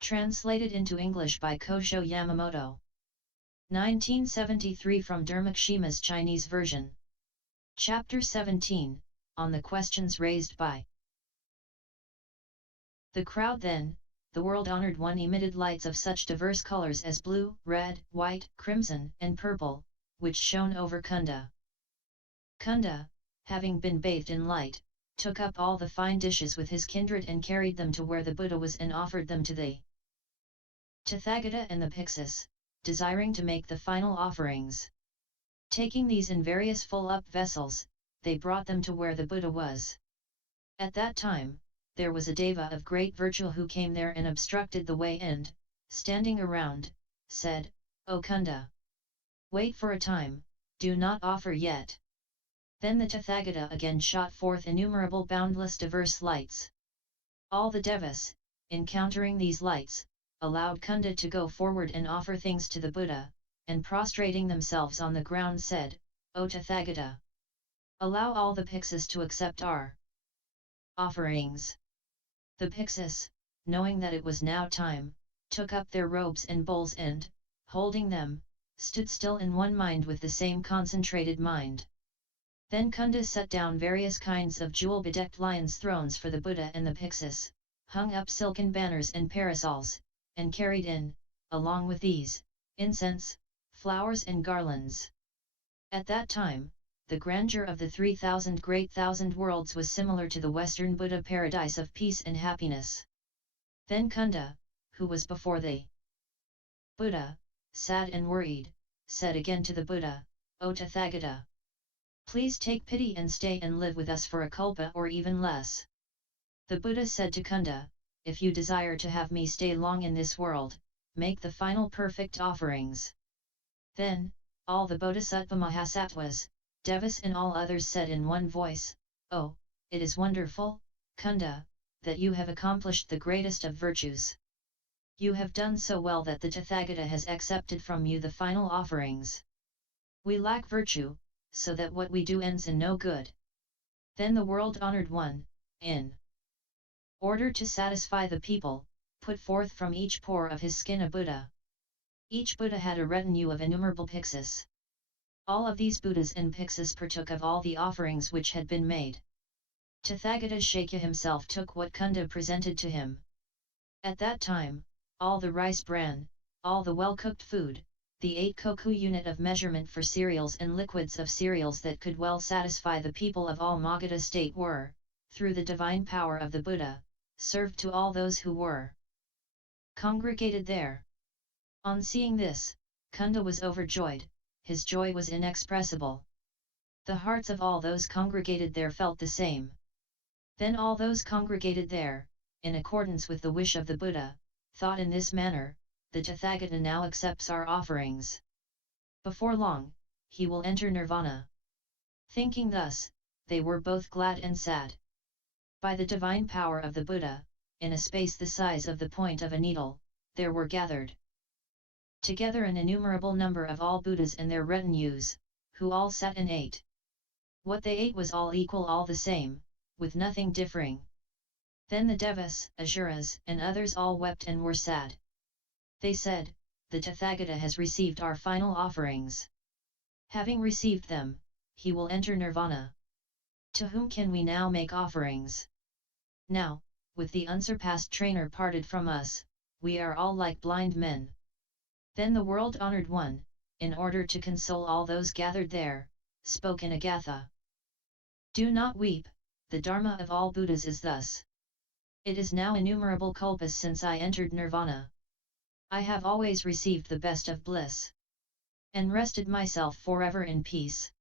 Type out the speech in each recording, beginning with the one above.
Translated into English by Kosho Yamamoto. 1973 from Dharmakshema's Chinese version. Chapter 17, on the questions raised by the crowd. Then, the world-honored one emitted lights of such diverse colors as blue, red, white, crimson, and purple, which shone over Cunda. Cunda, having been bathed in light, took up all the fine dishes with his kindred and carried them to where the Buddha was and offered them to the Tathagata and the bhiksus, desiring to make the final offerings. Taking these in various full-up vessels, they brought them to where the Buddha was. At that time, there was a deva of great virtue who came there and obstructed the way and, standing around, said, "O Cunda! Wait for a time, do not offer yet." Then the Tathagata again shot forth innumerable boundless diverse lights. All the devas, encountering these lights, allowed Cunda to go forward and offer things to the Buddha, and prostrating themselves on the ground said, "O Tathagata! Allow all the bhiksus to accept our offerings." The bhiksus, knowing that it was now time, took up their robes and bowls and, holding them, stood still in one mind with the same concentrated mind. Then Cunda set down various kinds of jewel-bedecked lions' thrones for the Buddha and the bhiksus, hung up silken banners and parasols, and carried in, along with these, incense, flowers and garlands. At that time, the grandeur of the 3,000 great thousand worlds was similar to the Western Buddha paradise of peace and happiness. Then Cunda, who was before the Buddha, sad and worried, said again to the Buddha, "O Tathagata! Please take pity and stay and live with us for a kalpa or even less." The Buddha said to Cunda, "If you desire to have me stay long in this world, make the final perfect offerings." Then, all the Bodhisattva Mahasattvas, devas and all others said in one voice, "Oh, it is wonderful, Cunda, that you have accomplished the greatest of virtues. You have done so well that the Tathagata has accepted from you the final offerings. We lack virtue, so that what we do ends in no good." Then the world-honored one, in order to satisfy the people, put forth from each pore of his skin a Buddha. Each Buddha had a retinue of innumerable bhiksus. All of these Buddhas and bhiksus partook of all the offerings which had been made. Tathagata Shakya himself took what Cunda presented to him. At that time, all the rice bran, all the well-cooked food, the 8 koku unit of measurement for cereals and liquids of cereals that could well satisfy the people of all Magadha state were, through the divine power of the Buddha, served to all those who were congregated there. On seeing this, Cunda was overjoyed, his joy was inexpressible. The hearts of all those congregated there felt the same. Then all those congregated there, in accordance with the wish of the Buddha, thought in this manner, "The Tathagata now accepts our offerings. Before long, he will enter Nirvana." Thinking thus, they were both glad and sad. By the divine power of the Buddha, in a space the size of the point of a needle, there were gathered together an innumerable number of all Buddhas and their retinues, who all sat and ate. What they ate was all equal, all the same, with nothing differing. Then the devas, asuras, and others all wept and were sad. They said, "The Tathagata has received our final offerings. Having received them, he will enter Nirvana. To whom can we now make offerings? Now, with the unsurpassed trainer parted from us, we are all like blind men." Then the world-honored one, in order to console all those gathered there, spoke in a gatha. "Do not weep, the Dharma of all Buddhas is thus. It is now innumerable kalpas since I entered Nirvana. I have always received the best of bliss, and rested myself forever in peace.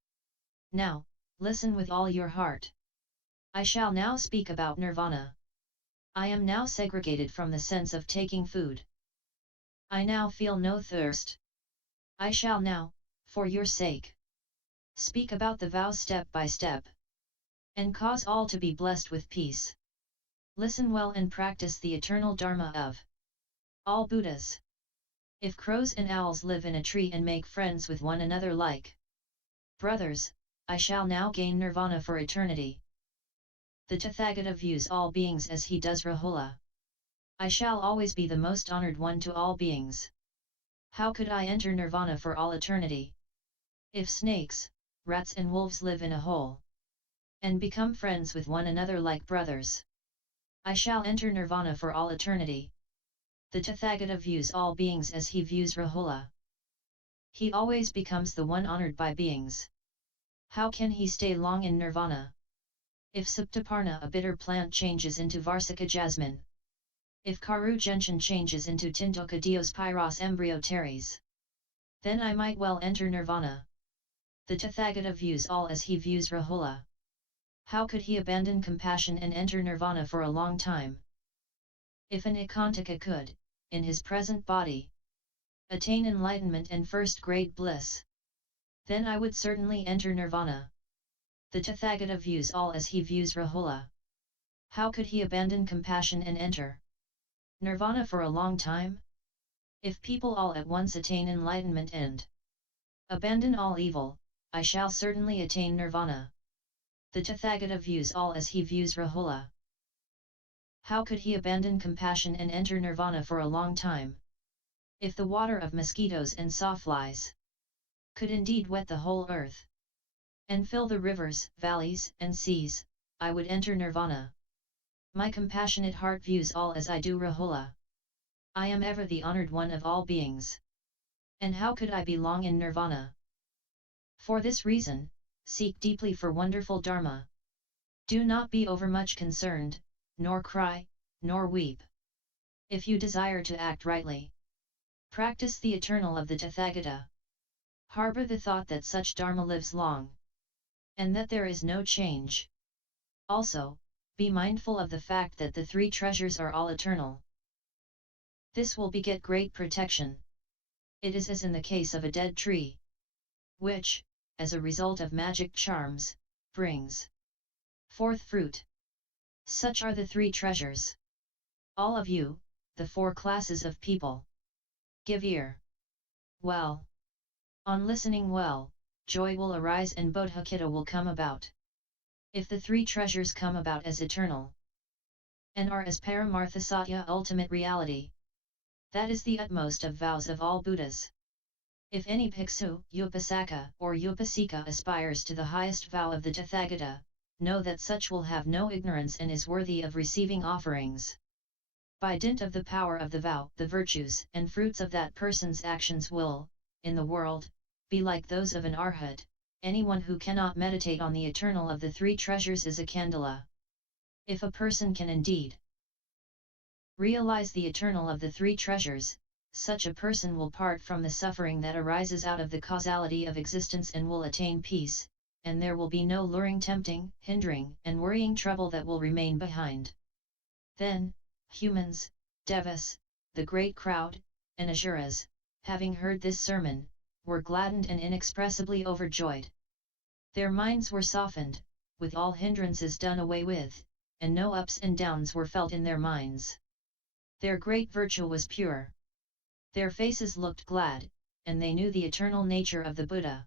Now, listen with all your heart. I shall now speak about Nirvana. I am now segregated from the sense of taking food. I now feel no thirst. I shall now, for your sake, speak about the vows step by step, and cause all to be blessed with peace. Listen well and practice the eternal Dharma of all Buddhas. If crows and owls live in a tree and make friends with one another like brothers, I shall now gain Nirvana for eternity." The Tathagata views all beings as he does Rahula. I shall always be the most honored one to all beings. How could I enter nirvana for all eternity? If snakes, rats and wolves live in a hole, and become friends with one another like brothers, I shall enter nirvana for all eternity. The Tathagata views all beings as he views Rahula. He always becomes the one honored by beings. How can he stay long in nirvana? If Saptaparna, a bitter plant, changes into Varsika jasmine, if Karu gentian changes into Tintoka Dios pyros embryo teres, then I might well enter nirvana. The Tathagata views all as he views Rahula. How could he abandon compassion and enter nirvana for a long time? If an Ekantaka could, in his present body, attain enlightenment and first-grade bliss, then I would certainly enter nirvana. The Tathagata views all as he views Rahula. How could he abandon compassion and enter nirvana for a long time? If people all at once attain enlightenment and abandon all evil, I shall certainly attain nirvana. The Tathagata views all as he views Rahula. How could he abandon compassion and enter nirvana for a long time? If the water of mosquitoes and sawflies could indeed wet the whole earth, and fill the rivers, valleys, and seas, I would enter nirvana. My compassionate heart views all as I do Rahula. I am ever the honored one of all beings. And how could I be long in nirvana? For this reason, seek deeply for wonderful Dharma. Do not be overmuch concerned, nor cry, nor weep. If you desire to act rightly, practice the eternal of the Tathagata. Harbor the thought that such Dharma lives long, and that there is no change. Also, be mindful of the fact that the three treasures are all eternal. This will beget great protection. It is as in the case of a dead tree, which, as a result of magic charms, brings forth fruit. Such are the three treasures. All of you, the four classes of people, give ear well. On listening well, joy will arise and bodhicitta will come about. If the three treasures come about as eternal, and are as paramartha satya ultimate reality, that is the utmost of vows of all Buddhas. If any bhiksu, upasaka, or upasika aspires to the highest vow of the Tathagata, know that such will have no ignorance and is worthy of receiving offerings. By dint of the power of the vow, the virtues and fruits of that person's actions will, in the world, be like those of an arhat. Anyone who cannot meditate on the eternal of the three treasures is a kandala. If a person can indeed realize the eternal of the three treasures, such a person will part from the suffering that arises out of the causality of existence and will attain peace, and there will be no luring, tempting, hindering, and worrying trouble that will remain behind. Then, humans, devas, the great crowd, and asuras, having heard this sermon, were gladdened and inexpressibly overjoyed. Their minds were softened, with all hindrances done away with, and no ups and downs were felt in their minds. Their great virtue was pure. Their faces looked glad, and they knew the eternal nature of the Buddha.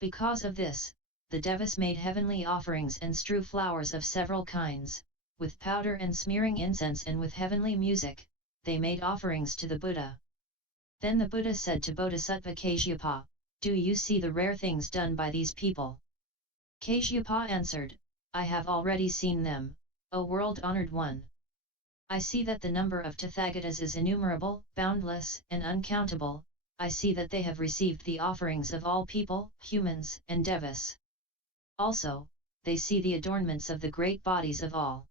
Because of this, the devas made heavenly offerings and strew flowers of several kinds, with powder and smearing incense, and with heavenly music, they made offerings to the Buddha. Then the Buddha said to Bodhisattva Kashyapa, "Do you see the rare things done by these people?" Kashyapa answered, "I have already seen them, O world-honored one. I see that the number of Tathagatas is innumerable, boundless, and uncountable. I see that they have received the offerings of all people, humans, and devas. Also, they see the adornments of the great bodies of all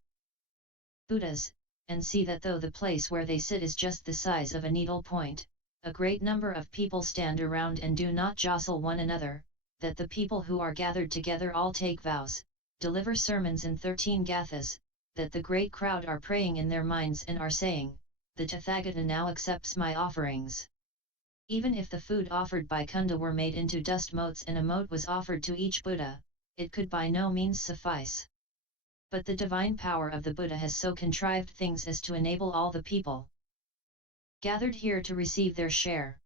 Buddhas, and see that though the place where they sit is just the size of a needle point, a great number of people stand around and do not jostle one another, that the people who are gathered together all take vows, deliver sermons in 13 gathas, that the great crowd are praying in their minds and are saying, 'The Tathagata now accepts my offerings.' Even if the food offered by Cunda were made into dust motes and a mote was offered to each Buddha, it could by no means suffice. But the divine power of the Buddha has so contrived things as to enable all the people gathered here to receive their share.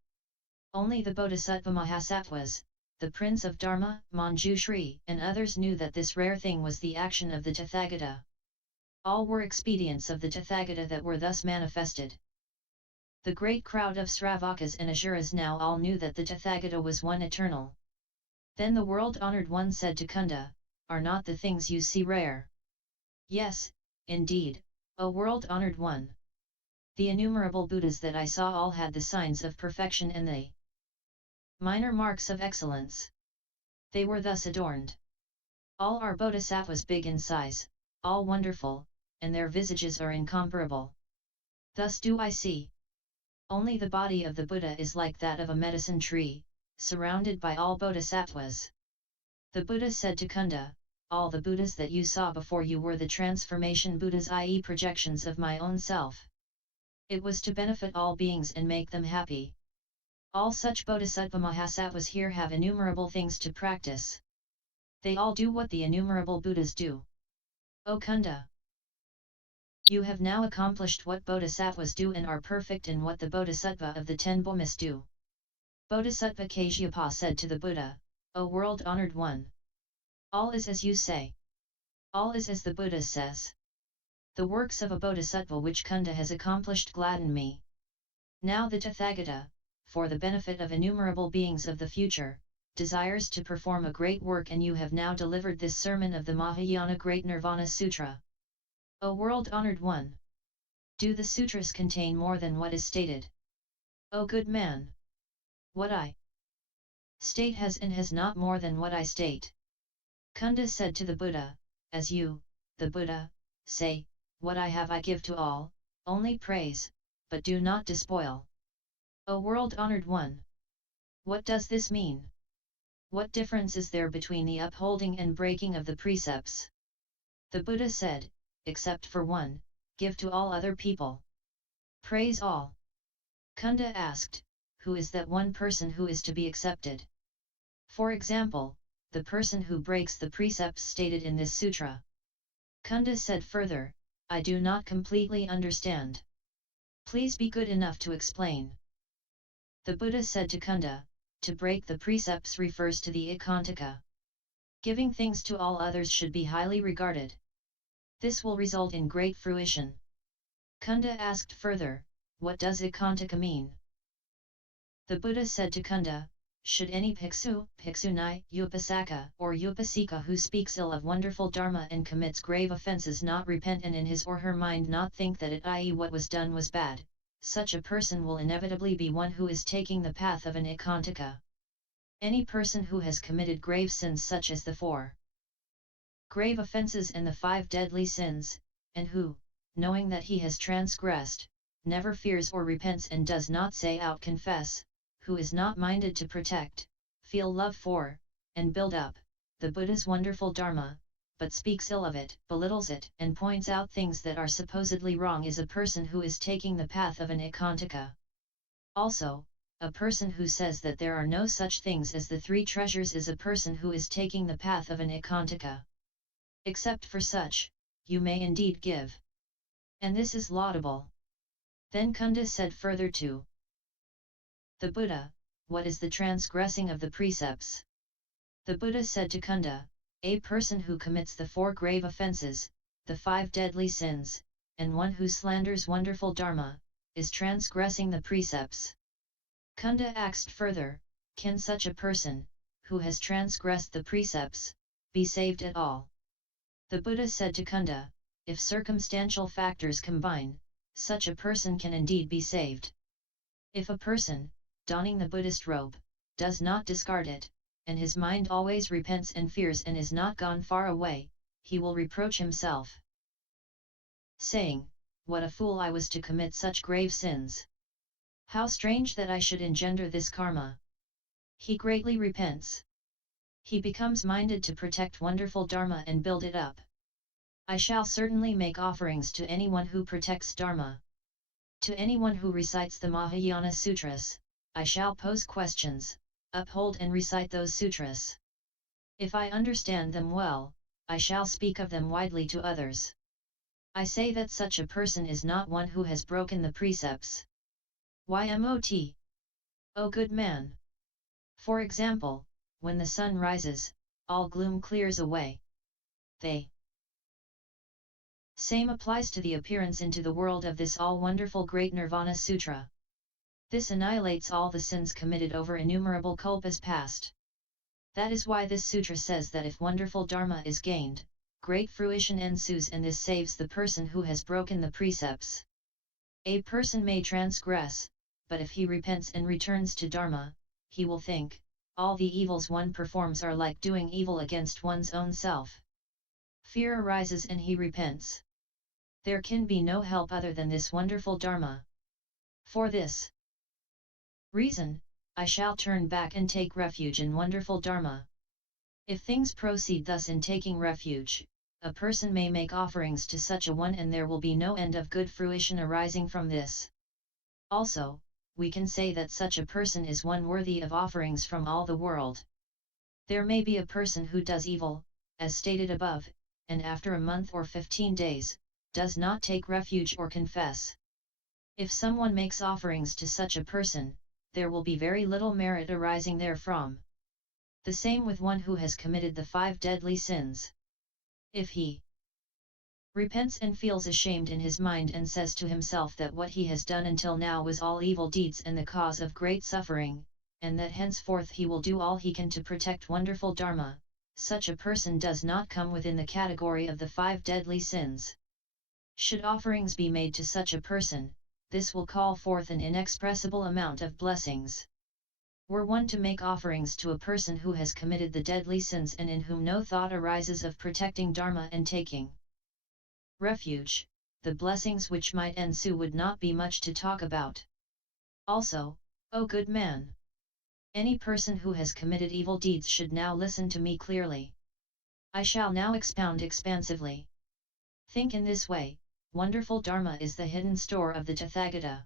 Only the Bodhisattva Mahasattvas, the Prince of Dharma, Manjushri, and others knew that this rare thing was the action of the Tathagata. All were expedients of the Tathagata that were thus manifested. The great crowd of Sravakas and Asuras now all knew that the Tathagata was one eternal. Then the world-honored one said to Cunda, "Are not the things you see rare?" "Yes, indeed, O world-honored one. The innumerable Buddhas that I saw all had the signs of perfection and the minor marks of excellence. They were thus adorned. All are bodhisattvas big in size, all wonderful, and their visages are incomparable. Thus do I see. Only the body of the Buddha is like that of a medicine tree, surrounded by all bodhisattvas." The Buddha said to Cunda, "All the Buddhas that you saw before you were the transformation Buddhas, i.e. projections of my own self. It was to benefit all beings and make them happy. All such bodhisattva mahasattvas here have innumerable things to practice. They all do what the innumerable Buddhas do. O Cunda! You have now accomplished what bodhisattvas do and are perfect in what the bodhisattva of the 10 Bodhisattvas do." Bodhisattva Kashyapa said to the Buddha, "O world-honored one! All is as you say. All is as the Buddha says. The works of a bodhisattva which Cunda has accomplished gladden me. Now the Tathagata, for the benefit of innumerable beings of the future, desires to perform a great work, and you have now delivered this sermon of the Mahayana Great Nirvana Sutra. O world-honored one! Do the sutras contain more than what is stated? O good man! What I state has and has not more than what I state." Cunda said to the Buddha, "As you, the Buddha, say, what I have I give to all, only praise, but do not despoil. O world-honored one! What does this mean? What difference is there between the upholding and breaking of the precepts?" The Buddha said, "Except for one, give to all other people. Praise all." Cunda asked, "Who is that one person who is to be accepted? For example, the person who breaks the precepts stated in this sutra?" Cunda said further, "I do not completely understand. Please be good enough to explain." The Buddha said to Cunda, "To break the precepts refers to the ekantaka. Giving things to all others should be highly regarded. This will result in great fruition." Cunda asked further, "What does ekantaka mean?" The Buddha said to Cunda, "Should any bhiksu, bhiksuni, upasaka or upasika who speaks ill of wonderful dharma and commits grave offences not repent and in his or her mind not think that it, i.e. what was done was bad, such a person will inevitably be one who is taking the path of an ekantaka. Any person who has committed grave sins such as the 4 grave offences and the 5 deadly sins, and who, knowing that he has transgressed, never fears or repents and does not say out confess, who is not minded to protect, feel love for, and build up, the Buddha's wonderful Dharma, but speaks ill of it, belittles it, and points out things that are supposedly wrong is a person who is taking the path of an ekantaka. Also, a person who says that there are no such things as the 3 treasures is a person who is taking the path of an ekantaka. Except for such, you may indeed give. And this is laudable." Then Cunda said further to the Buddha, "What is the transgressing of the precepts?" The Buddha said to Cunda, "A person who commits the 4 grave offences, the 5 deadly sins, and one who slanders wonderful Dharma, is transgressing the precepts." Cunda asked further, "Can such a person, who has transgressed the precepts, be saved at all?" The Buddha said to Cunda, "If circumstantial factors combine, such a person can indeed be saved. If a person, donning the Buddhist robe, does not discard it, and his mind always repents and fears and is not gone far away, he will reproach himself, saying, 'What a fool I was to commit such grave sins! How strange that I should engender this karma!' He greatly repents. He becomes minded to protect wonderful Dharma and build it up. I shall certainly make offerings to anyone who protects Dharma. To anyone who recites the Mahayana Sutras, I shall pose questions, uphold and recite those sutras. If I understand them well, I shall speak of them widely to others. I say that such a person is not one who has broken the precepts. Ymot. O good man! For example, when the sun rises, all gloom clears away. They Same applies to the appearance into the world of this all-wonderful great Nirvana Sutra. This annihilates all the sins committed over innumerable kalpas past. That is why this sutra says that if wonderful dharma is gained, great fruition ensues, and this saves the person who has broken the precepts. A person may transgress, but if he repents and returns to dharma, he will think, all the evils one performs are like doing evil against one's own self. Fear arises and he repents. There can be no help other than this wonderful dharma. For this reason, I shall turn back and take refuge in wonderful dharma. If things proceed thus in taking refuge, a person may make offerings to such a one and there will be no end of good fruition arising from this. Also, we can say that such a person is one worthy of offerings from all the world. There may be a person who does evil, as stated above, and after a month or 15 days, does not take refuge or confess. If someone makes offerings to such a person, there will be very little merit arising therefrom. The same with one who has committed the 5 deadly sins. If he repents and feels ashamed in his mind and says to himself that what he has done until now was all evil deeds and the cause of great suffering, and that henceforth he will do all he can to protect wonderful dharma, such a person does not come within the category of the 5 deadly sins. Should offerings be made to such a person, this will call forth an inexpressible amount of blessings. Were one to make offerings to a person who has committed the deadly sins and in whom no thought arises of protecting dharma and taking refuge, the blessings which might ensue would not be much to talk about. Also, O good man, any person who has committed evil deeds should now listen to me clearly. I shall now expound expansively. Think in this way, wonderful dharma is the hidden store of the Tathagata.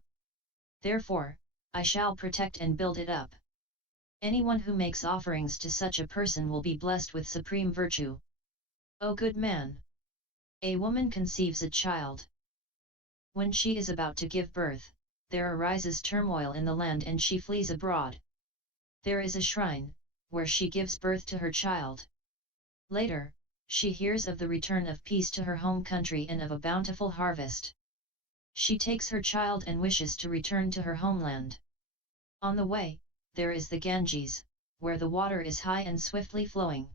Therefore, I shall protect and build it up. Anyone who makes offerings to such a person will be blessed with supreme virtue. O good man! A woman conceives a child. When she is about to give birth, there arises turmoil in the land and she flees abroad. There is a shrine, where she gives birth to her child. Later, she hears of the return of peace to her home country and of a bountiful harvest. She takes her child and wishes to return to her homeland. On the way, there is the Ganges, where the water is high and swiftly flowing.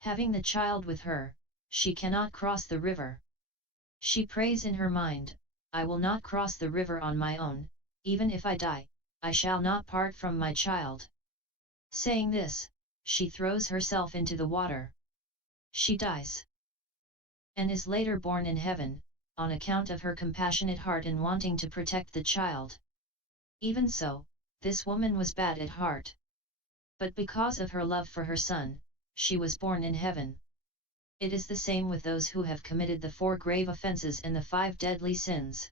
Having the child with her, she cannot cross the river. She prays in her mind, I will not cross the river on my own, even if I die, I shall not part from my child. Saying this, she throws herself into the water. She dies, and is later born in heaven, on account of her compassionate heart in wanting to protect the child. Even so, this woman was bad at heart. But because of her love for her son, she was born in heaven. It is the same with those who have committed the 4 grave offences and the 5 deadly sins.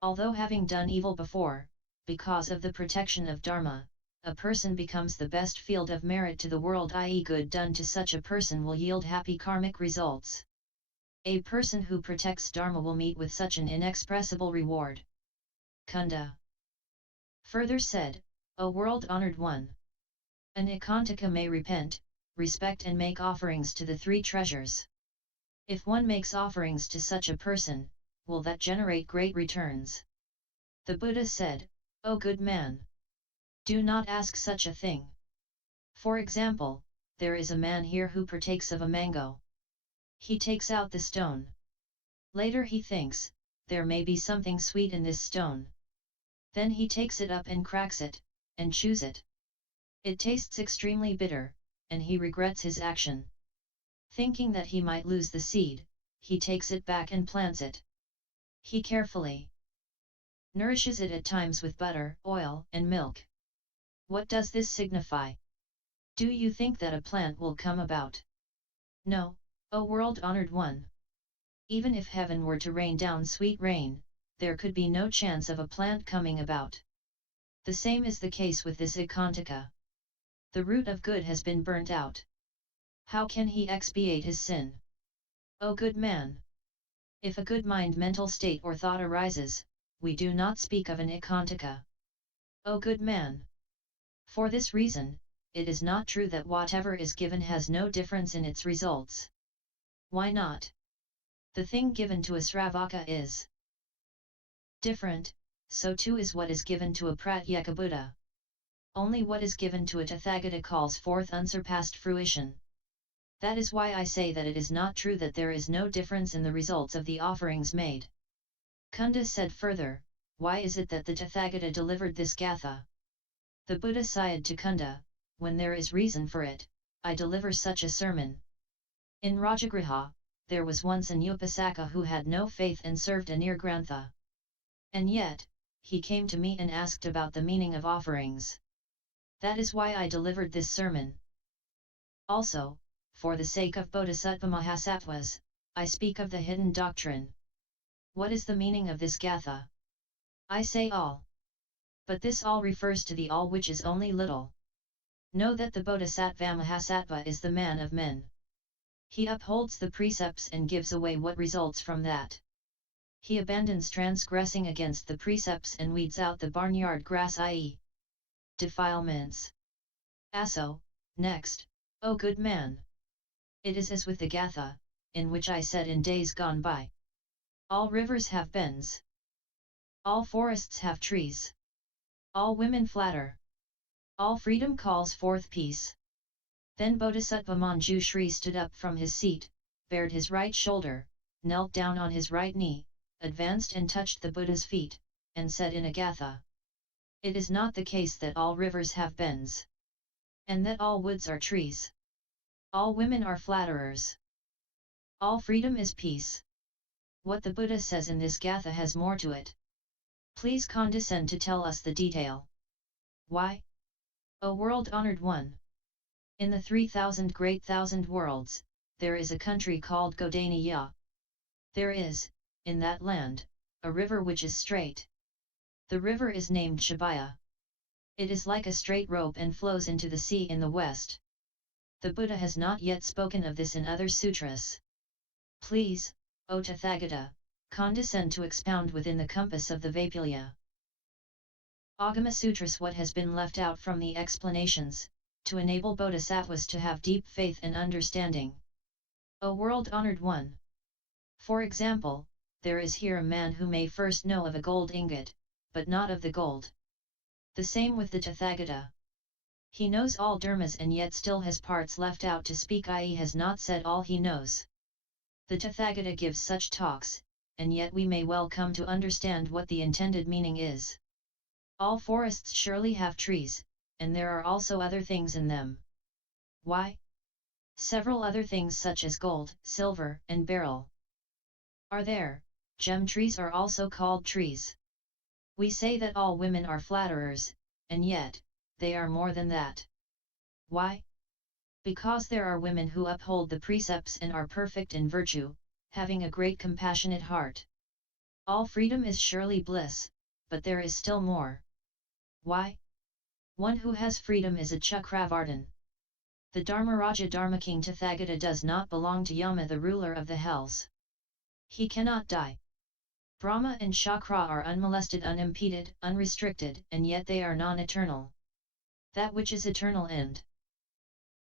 Although having done evil before, because of the protection of dharma, a person becomes the best field of merit to the world, i.e. good done to such a person will yield happy karmic results. A person who protects dharma will meet with such an inexpressible reward. Cunda further said, O world-honoured one! An ekantaka may repent, respect and make offerings to the 3 treasures. If one makes offerings to such a person, will that generate great returns? The Buddha said, O good man! Do not ask such a thing. For example, there is a man here who partakes of a mango. He takes out the stone. Later he thinks, there may be something sweet in this stone. Then he takes it up and cracks it, and chews it. It tastes extremely bitter, and he regrets his action. Thinking that he might lose the seed, he takes it back and plants it. He carefully nourishes it at times with butter, oil, and milk. What does this signify? Do you think that a plant will come about? No, O world-honoured one! Even if heaven were to rain down sweet rain, there could be no chance of a plant coming about. The same is the case with this ekantaka. The root of good has been burnt out. How can he expiate his sin? O good man! If a good mind mental state or thought arises, we do not speak of an ekantaka. O good man! For this reason, it is not true that whatever is given has no difference in its results. Why not? The thing given to a Sravaka is different, so too is what is given to a Pratyeka Buddha. Only what is given to a Tathagata calls forth unsurpassed fruition. That is why I say that it is not true that there is no difference in the results of the offerings made. Cunda said further, why is it that the Tathagata delivered this gatha? The Buddha sighed to Cunda, when there is reason for it, I deliver such a sermon. In Rajagriha, there was once an Upasaka who had no faith and served a Nirgrantha. And yet, he came to me and asked about the meaning of offerings. That is why I delivered this sermon. Also, for the sake of Bodhisattva Mahasattvas, I speak of the hidden doctrine. What is the meaning of this gatha? I say all. But this all refers to the all which is only little. Know that the Bodhisattva Mahasattva is the man of men. He upholds the precepts and gives away what results from that. He abandons transgressing against the precepts and weeds out the barnyard grass, i.e., defilements. Aso, next, O good man. It is as with the Gatha, in which I said in days gone by. All rivers have bends. All forests have trees. All women flatter. All freedom calls forth peace. Then Bodhisattva Manjushri stood up from his seat, bared his right shoulder, knelt down on his right knee, advanced and touched the Buddha's feet, and said in a Gatha. It is not the case that all rivers have bends. And that all woods are trees. All women are flatterers. All freedom is peace. What the Buddha says in this Gatha has more to it. Please condescend to tell us the detail. Why? O world-honored one! In the 3,000 great thousand worlds, there is a country called Godaniya. There is, in that land, a river which is straight. The river is named Shabaya. It is like a straight rope and flows into the sea in the west. The Buddha has not yet spoken of this in other sutras. Please, O Tathagata, condescend to expound within the compass of the Vaipulya Agama Sutras what has been left out from the explanations, to enable bodhisattvas to have deep faith and understanding. O world-honored one! For example, there is here a man who may first know of a gold ingot, but not of the gold. The same with the Tathagata. He knows all dharmas and yet still has parts left out to speak, i.e. has not said all he knows. The Tathagata gives such talks, and yet we may well come to understand what the intended meaning is. All forests surely have trees, and there are also other things in them. Why? Several other things such as gold, silver, and beryl are there. Gem trees are also called trees. We say that all women are flatterers, and yet, they are more than that. Why? Because there are women who uphold the precepts and are perfect in virtue, having a great compassionate heart. All freedom is surely bliss, but there is still more. Why? One who has freedom is a Chakravartin. The Dharmaraja Dharmaking Tathagata does not belong to Yama, the ruler of the hells. He cannot die. Brahma and Chakra are unmolested, unimpeded, unrestricted, and yet they are non-eternal. That which is eternal and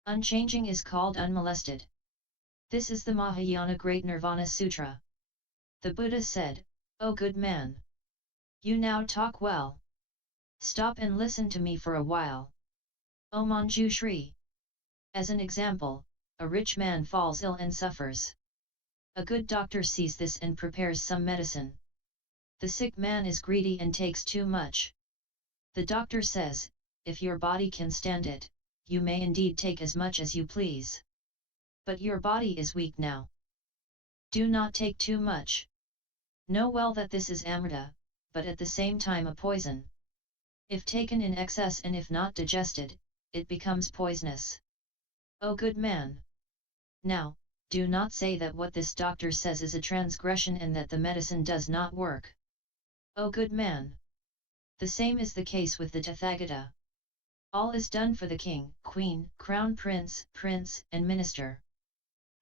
unchanging is called unmolested. This is the Mahayana Great Nirvana Sutra. The Buddha said, O good man! You now talk well. Stop and listen to me for a while. O Manjushri! As an example, a rich man falls ill and suffers. A good doctor sees this and prepares some medicine. The sick man is greedy and takes too much. The doctor says, if your body can stand it, you may indeed take as much as you please. But your body is weak now. Do not take too much. Know well that this is amrita, but at the same time a poison. If taken in excess and if not digested, it becomes poisonous. O good man! Now, do not say that what this doctor says is a transgression and that the medicine does not work. O good man! The same is the case with the Tathagata. All is done for the king, queen, crown prince, prince, and minister.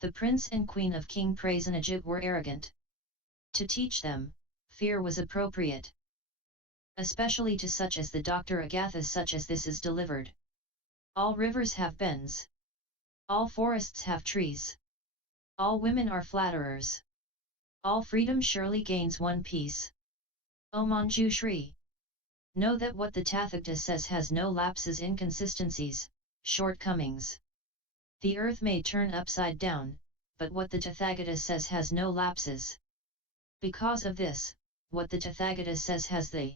The prince and queen of King Prasenajit were arrogant. To teach them, fear was appropriate. Especially to such as the Dr. Agatha, such as this is delivered. All rivers have bends. All forests have trees. All women are flatterers. all freedom surely gains one peace. O Manjushri! Know that what the Tathagata says has no lapses, inconsistencies, shortcomings. The earth may turn upside down, but what the Tathagata says has no lapses. Because of this, what the Tathagata says has the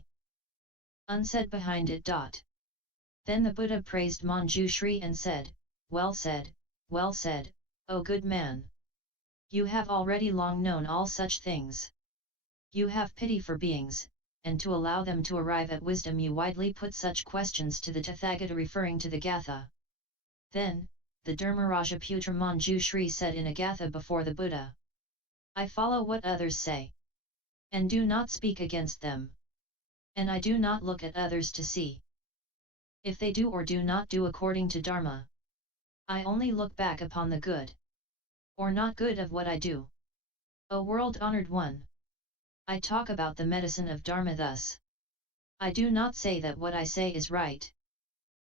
unsaid behind it. Then the Buddha praised Manjushri and said, well said, O good man! You have already long known all such things. You have pity for beings, and to allow them to arrive at wisdom you widely put such questions to the Tathagata referring to the Gatha. Then, the Dharmarajaputra Manjushri said in a Gatha before the Buddha, I follow what others say, and do not speak against them. And I do not look at others to see if they do or do not do according to Dharma. I only look back upon the good or not good of what I do. O world-honored one! I talk about the medicine of Dharma thus. I do not say that what I say is right.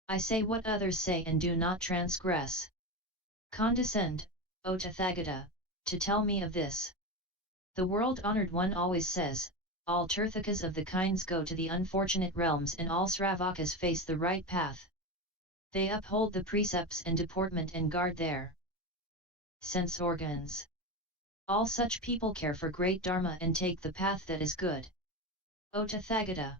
I say what others say and do not transgress. Condescend, O Tathagata, to tell me of this. The world-honored one always says, all Tirthakas of the kinds go to the unfortunate realms and all Sravakas face the right path. They uphold the precepts and deportment and guard their sense organs. All such people care for great Dharma and take the path that is good. O Tathagata!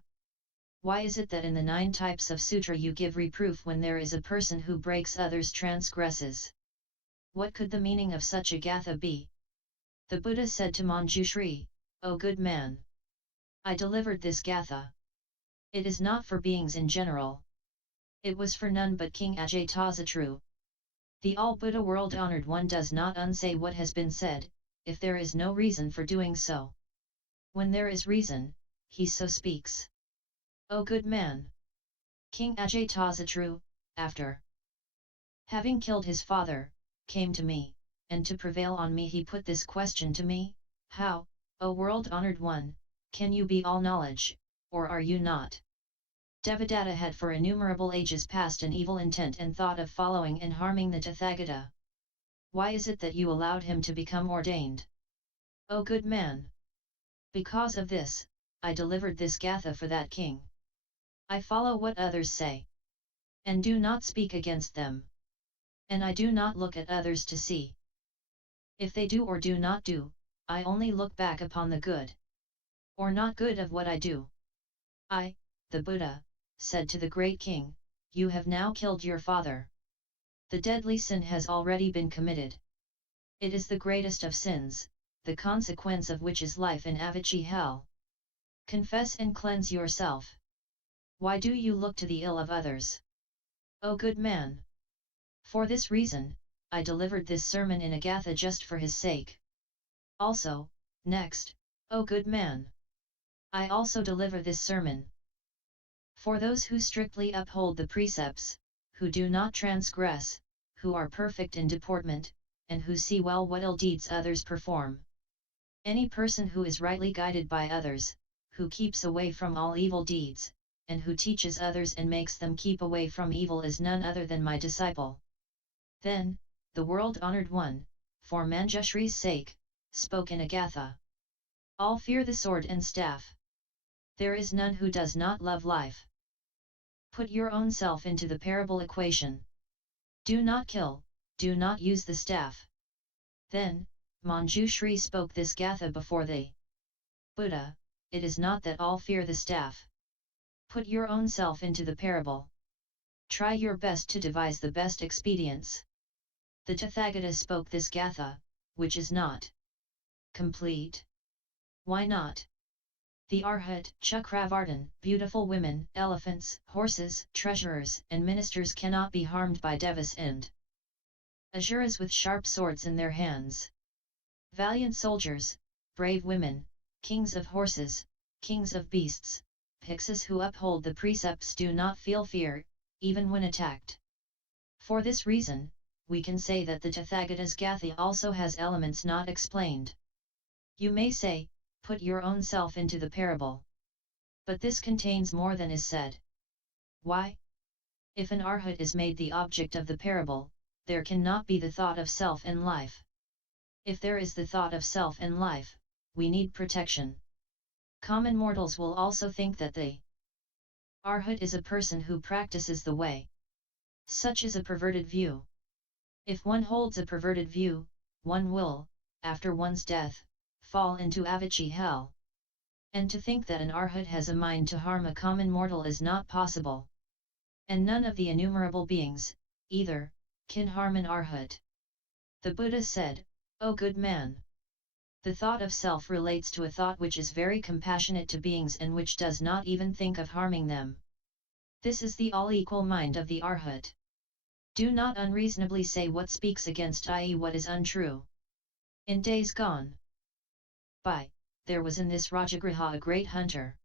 Why is it that in the 9 types of sutra you give reproof when there is a person who breaks others transgresses? What could the meaning of such a gatha be? The Buddha said to Manjushri, O good man! I delivered this gatha. It is not for beings in general. It was for none but King Ajatasattu. The all-Buddha world-honored one does not unsay what has been said, if there is no reason for doing so. When there is reason, he so speaks. O good man! King Ajatasattu, after having killed his father, came to me, and to prevail on me he put this question to me, how, O world-honored one, can you be all knowledge, or are you not? Devadatta had for innumerable ages past an evil intent and thought of following and harming the Tathagata. Why is it that you allowed him to become ordained? O good man! Because of this, I delivered this gatha for that king. I follow what others say, and do not speak against them. And I do not look at others to see if they do or do not do, I only look back upon the good or not good of what I do. I, the Buddha, said to the great king, you have now killed your father. The deadly sin has already been committed. It is the greatest of sins, the consequence of which is life in Avicii hell. Confess and cleanse yourself. Why do you look to the ill of others? O good man! For this reason, I delivered this sermon in Agatha just for his sake. Also, next, O good man! I also deliver this sermon for those who strictly uphold the precepts, who do not transgress, who are perfect in deportment, and who see well what ill deeds others perform. Any person who is rightly guided by others, who keeps away from all evil deeds, and who teaches others and makes them keep away from evil is none other than my disciple. Then, the world-honored one, for Manjushri's sake, spoke in Agatha. All fear the sword and staff. There is none who does not love life. Put your own self into the parable equation. Do not kill, do not use the staff. Then, Manjushri spoke this gatha before the Buddha, it is not that all fear the staff. Put your own self into the parable. Try your best to devise the best expedients. The Tathagata spoke this gatha, which is not complete. Why not? The Arhat, Chakravartin, beautiful women, elephants, horses, treasurers, and ministers cannot be harmed by devas and asuras with sharp swords in their hands. Valiant soldiers, brave women, kings of horses, kings of beasts, bhiksus who uphold the precepts do not feel fear, even when attacked. For this reason, we can say that the Tathagata's Gatha also has elements not explained. You may say, put your own self into the parable. But this contains more than is said. Why? If an arhat is made the object of the parable, there cannot be the thought of self and life. If there is the thought of self and life, we need protection. Common mortals will also think that the Arhat is a person who practices the way. Such is a perverted view. If one holds a perverted view, one will, after one's death, fall into avicii hell. And to think that an Arhat has a mind to harm a common mortal is not possible. And none of the innumerable beings, either, can harm an Arhat. The Buddha said, "O good man! The thought of self relates to a thought which is very compassionate to beings and which does not even think of harming them. This is the all-equal mind of the Arhat. Do not unreasonably say what speaks against, i.e. what is untrue." In days gone by, there was in this Rajagriha a great hunter.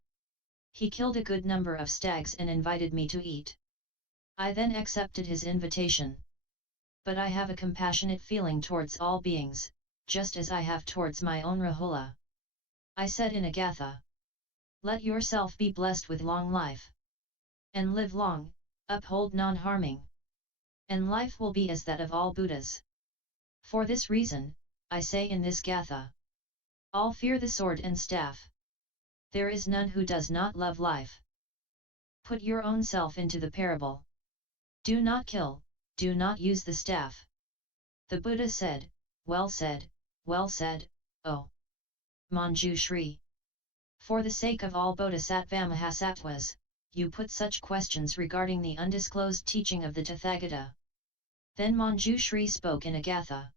He killed a good number of stags and invited me to eat. I then accepted his invitation. But I have a compassionate feeling towards all beings, just as I have towards my own Rahula. I said in a Gatha, "Let yourself be blessed with long life. And live long, uphold non-harming. And life will be as that of all Buddhas. For this reason, I say in this Gatha, all fear the sword and staff. There is none who does not love life. Put your own self into the parable. Do not kill, do not use the staff." The Buddha said, well said, O Manjushri. For the sake of all Bodhisattva Mahasattvas, you put such questions regarding the undisclosed teaching of the Tathagata. Then Manjushri spoke in a Gatha.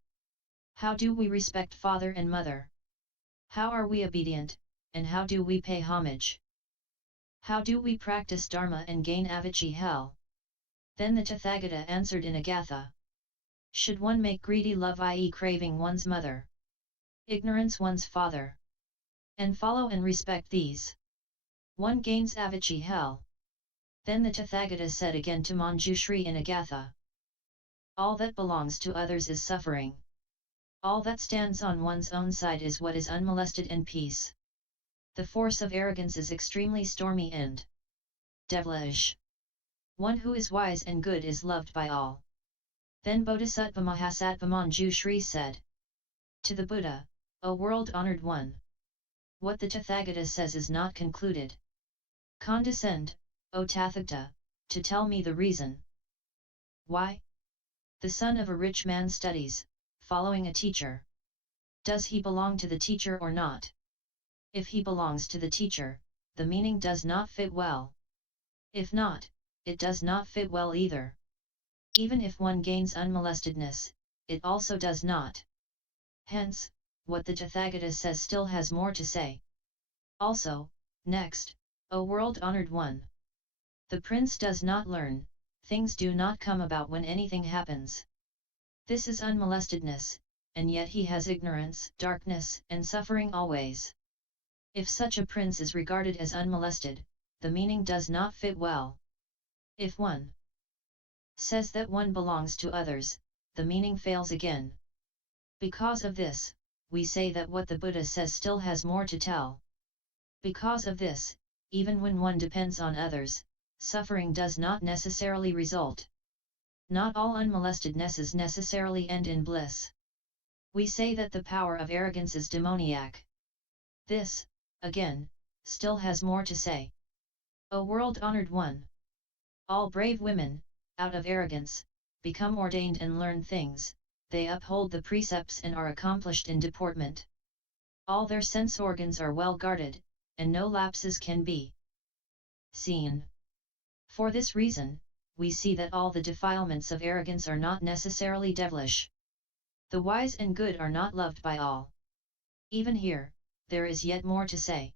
How do we respect father and mother? How are we obedient, and how do we pay homage? How do we practice Dharma and gain avicii hell? Then the Tathagata answered in a Gatha. Should one make greedy love, i.e. craving one's mother, ignorance one's father, and follow and respect these, one gains avicii hell. Then the Tathagata said again to Manjushri in a Gatha. All that belongs to others is suffering. All that stands on one's own side is what is unmolested and peace. The force of arrogance is extremely stormy and devilish. One who is wise and good is loved by all. Then Bodhisattva Mahasattva Manjushri said to the Buddha, O world-honored one! What the Tathagata says is not concluded. Condescend, O Tathagata, to tell me the reason. Why? The son of a rich man studies, following a teacher. Does he belong to the teacher or not? If he belongs to the teacher, the meaning does not fit well. If not, it does not fit well either. Even if one gains unmolestedness, it also does not. Hence, what the Tathagata says still has more to say. Also, next, O world-honored one! The prince does not learn, things do not come about when anything happens. This is unmolestedness, and yet he has ignorance, darkness, and suffering always. If such a prince is regarded as unmolested, the meaning does not fit well. If one says that one belongs to others, the meaning fails again. Because of this, we say that what the Buddha says still has more to tell. Because of this, even when one depends on others, suffering does not necessarily result. Not all unmolestednesses necessarily end in bliss. We say that the power of arrogance is demoniac. This, again, still has more to say. O world-honored one! All brave women, out of arrogance, become ordained and learn things, they uphold the precepts and are accomplished in deportment. All their sense organs are well guarded, and no lapses can be seen. For this reason, we see that all the defilements of arrogance are not necessarily devilish. The wise and good are not loved by all. Even here, there is yet more to say.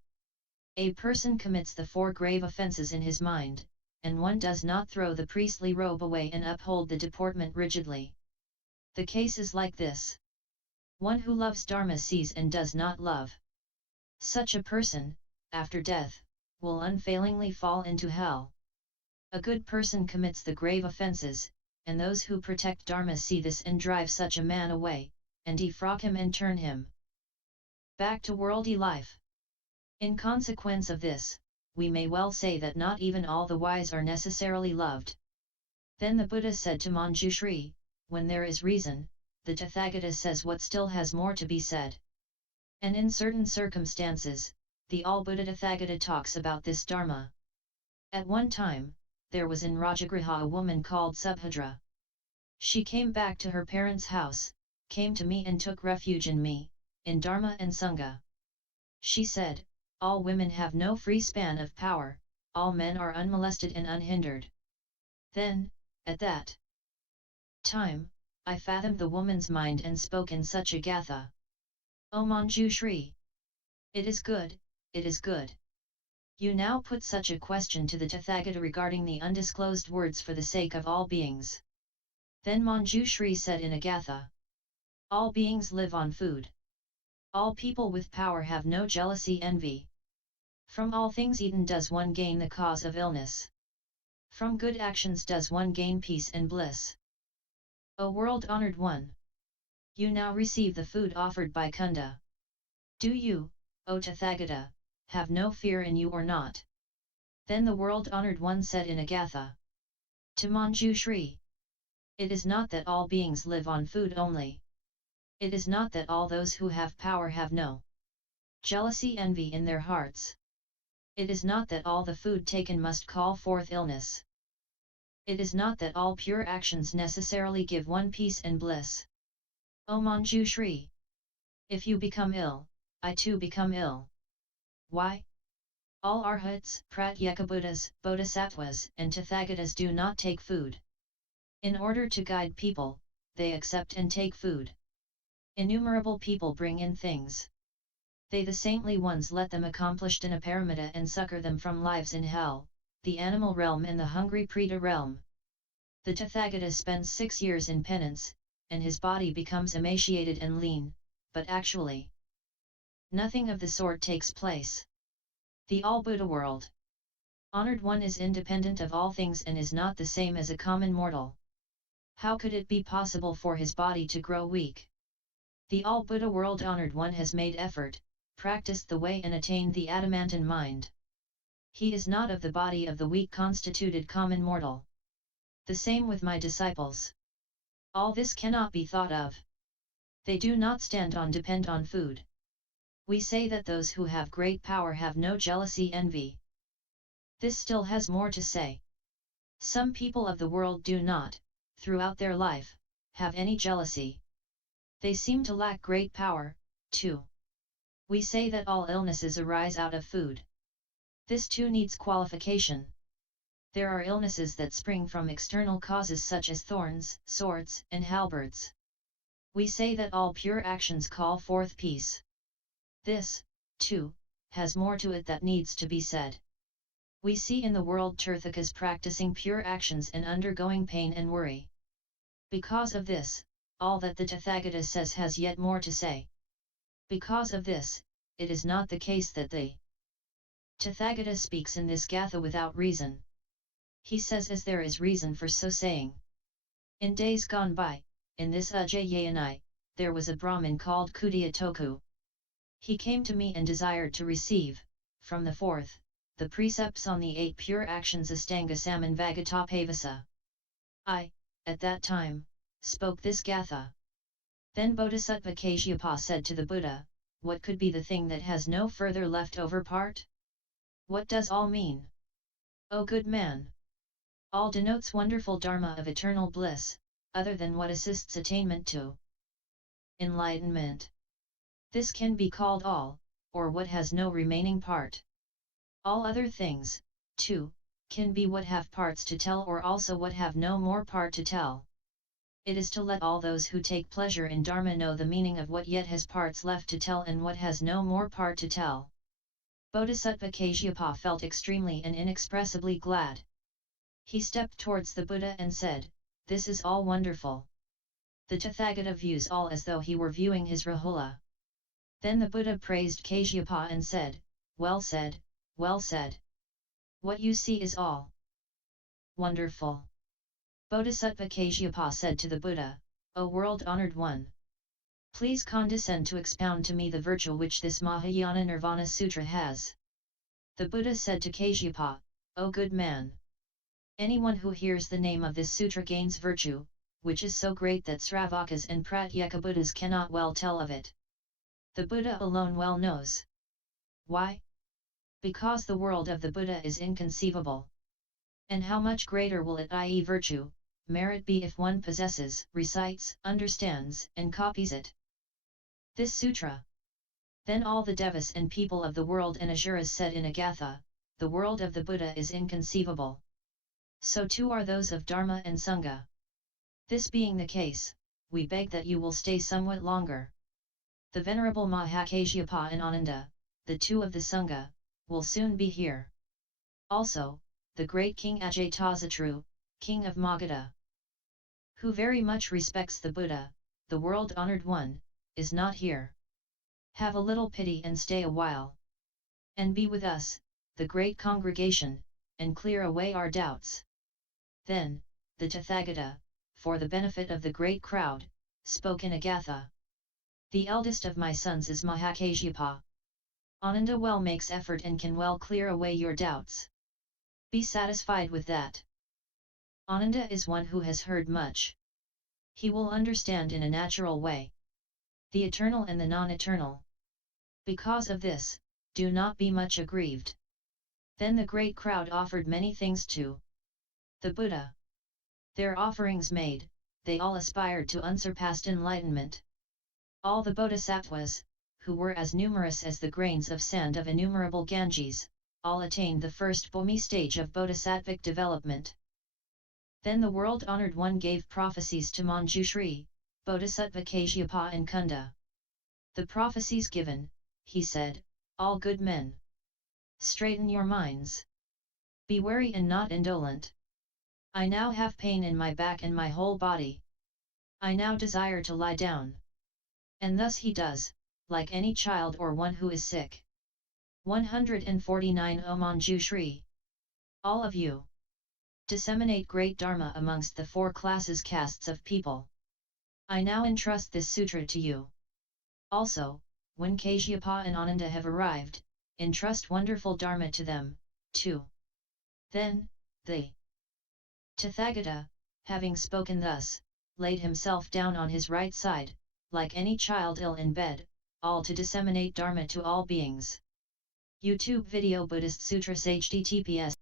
A person commits the 4 grave offences in his mind, and one does not throw the priestly robe away and uphold the deportment rigidly. The case is like this. One who loves Dharma sees and does not love. Such a person, after death, will unfailingly fall into hell. A good person commits the grave offences, and those who protect Dharma see this and drive such a man away, and defrock him and turn him back to worldly life. In consequence of this, we may well say that not even all the wise are necessarily loved. Then the Buddha said to Manjushri, when there is reason, the Tathagata says what still has more to be said. And in certain circumstances, the all-Buddha Tathagata talks about this Dharma. At one time, there was in Rajagriha a woman called Subhadra. She came back to her parents' house, came to me and took refuge in me, in Dharma and Sangha. She said, all women have no free span of power, all men are unmolested and unhindered. Then, at that time, I fathomed the woman's mind and spoke in such a gatha. O Manjushri! It is good, it is good. You now put such a question to the Tathagata regarding the undisclosed words for the sake of all beings. Then Manjushri said in a gatha. All beings live on food. All people with power have no jealousy envy. From all things eaten does one gain the cause of illness. From good actions does one gain peace and bliss. O world-honored one! You now receive the food offered by Cunda. Do you, O Tathagata, have no fear in you or not? Then the world-honored one said in a gatha. To Manjushri. It is not that all beings live on food only. It is not that all those who have power have no jealousy envy in their hearts. It is not that all the food taken must call forth illness. It is not that all pure actions necessarily give one peace and bliss. O Manjushri! If you become ill, I too become ill. Why? All Arhats, Pratyekabuddhas, Bodhisattvas and Tathagatas do not take food. In order to guide people, they accept and take food. Innumerable people bring in things. They the saintly ones let them accomplished in a paramita and succor them from lives in hell, the animal realm and the hungry Preta realm. The Tathagata spends 6 years in penance, and his body becomes emaciated and lean, but actually nothing of the sort takes place. The all-Buddha world honored one is independent of all things and is not the same as a common mortal. How could it be possible for his body to grow weak? The all-Buddha world-honored one has made effort, practiced the way and attained the adamantine mind. He is not of the body of the weak constituted common mortal. The same with my disciples. All this cannot be thought of. They do not depend on food. We say that those who have great power have no jealousy envy. This still has more to say. Some people of the world do not, throughout their life, have any jealousy. They seem to lack great power, too. We say that all illnesses arise out of food. This too needs qualification. There are illnesses that spring from external causes such as thorns, swords, and halberds. We say that all pure actions call forth peace. This, too, has more to it that needs to be said. We see in the world Tirthakas practicing pure actions and undergoing pain and worry. Because of this, all that the Tathagata says has yet more to say. Because of this, it is not the case that the Tathagata speaks in this gatha without reason. He says as there is reason for so saying. In days gone by, in this Ujjayani, there was a Brahmin called Kudiyatoku. He came to me and desired to receive, from the fourth, the precepts on the 8 pure actions Astanga Samanvagatapavasa. I, at that time, spoke this gatha. Then Bodhisattva Kashyapa said to the Buddha, what could be the thing that has no further left over part? What does all mean? O good man! All denotes wonderful dharma of eternal bliss, other than what assists attainment to enlightenment. This can be called all, or what has no remaining part. All other things, too, can be what have parts to tell or also what have no more part to tell. It is to let all those who take pleasure in Dharma know the meaning of what yet has parts left to tell and what has no more part to tell. Bodhisattva Kashyapa felt extremely and inexpressibly glad. He stepped towards the Buddha and said, this is all wonderful. The Tathagata views all as though he were viewing his Rahula. Then the Buddha praised Kashyapa and said, well said, well said. What you see is all wonderful. Bodhisattva Kashyapa said to the Buddha, O world-honored one! Please condescend to expound to me the virtue which this Mahayana Nirvana Sutra has. The Buddha said to Kashyapa, O good man! Anyone who hears the name of this sutra gains virtue, which is so great that Sravakas and Pratyekabuddhas cannot well tell of it. The Buddha alone well knows. Why? Because the world of the Buddha is inconceivable. And how much greater will it, i.e. virtue, merit be if one possesses, recites, understands, and copies it? This sutra. Then all the devas and people of the world and asuras said in a gatha, the world of the Buddha is inconceivable. So too are those of Dharma and Sangha. This being the case, we beg that you will stay somewhat longer. The Venerable Mahakashyapa and Ananda, the two of the Sangha, will soon be here. Also, the great King Ajatasattu, King of Magadha, who very much respects the Buddha, the world-honored one, is not here. Have a little pity and stay a while. And be with us, the great congregation, and clear away our doubts. Then, the Tathagata, for the benefit of the great crowd, spoke in a gatha. The eldest of my sons is Mahakashyapa. Ananda well makes effort and can well clear away your doubts. Be satisfied with that. Ananda is one who has heard much. He will understand in a natural way the eternal and the non-eternal. Because of this, do not be much aggrieved. Then the great crowd offered many things to the Buddha. Their offerings made, they all aspired to unsurpassed enlightenment. All the bodhisattvas, who were as numerous as the grains of sand of innumerable Ganges, all attained the first Bhumi stage of bodhisattvic development. Then the world-honored one gave prophecies to Manjushri, Bodhisattva Kashyapa and Cunda. The prophecies given, he said, all good men, straighten your minds. Be wary and not indolent. I now have pain in my back and my whole body. I now desire to lie down. And thus he does, like any child or one who is sick. 149 O Manjushri. All of you, disseminate great Dharma amongst the four castes of people. I now entrust this sutra to you. Also, when Kashyapa and Ananda have arrived, entrust wonderful Dharma to them, too. Then, the Tathagata, having spoken thus, laid himself down on his right side, like any child ill in bed, all to disseminate Dharma to all beings. YouTube video Buddhist Sutras https